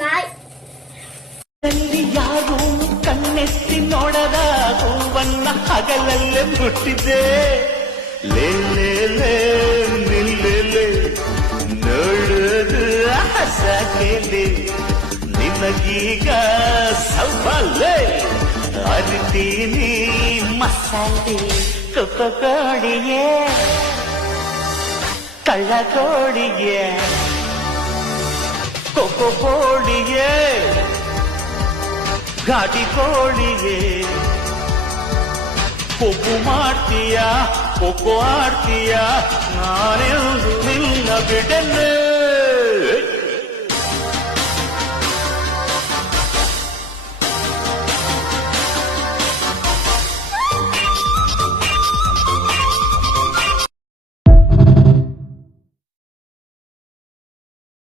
ಬಾಯ್. ಯಾರು ಕಣ್ಣೆತ್ತಿ ನೋಡದ ಹೂವನ್ನ ಹಗಲಲ್ಲೇ ಮುಟ್ಟಿದ್ದೆ. ಲೇ ಲೇ ಲೇ ನಿಲ್ಲೆ ನೋಡುದು ಸಾಕೇಲಿ ನಿನಗೀಗ ಸ್ವಲ್ಪ ಲೇ ಅರಿತೀನಿ ಮಸಾಲೆ ಕೊಕ್ಕೋ ಕೋಳಿಯೇ ಕಳ್ಳ ಕೋಳಿಯೇ ಕೊಕ್ಕೋ ಕೋಳಿಯೇ ಘಾಟಿ ಕೋಳಿಯೇ ಕೊಬ್ಬು ಮಾಡ್ತೀಯ ಕೊಕ್ಕೋ ಆಡ್ತೀಯ ನಾನೆಂದು ನಿನ್ನ ಬಿಡನ್ನು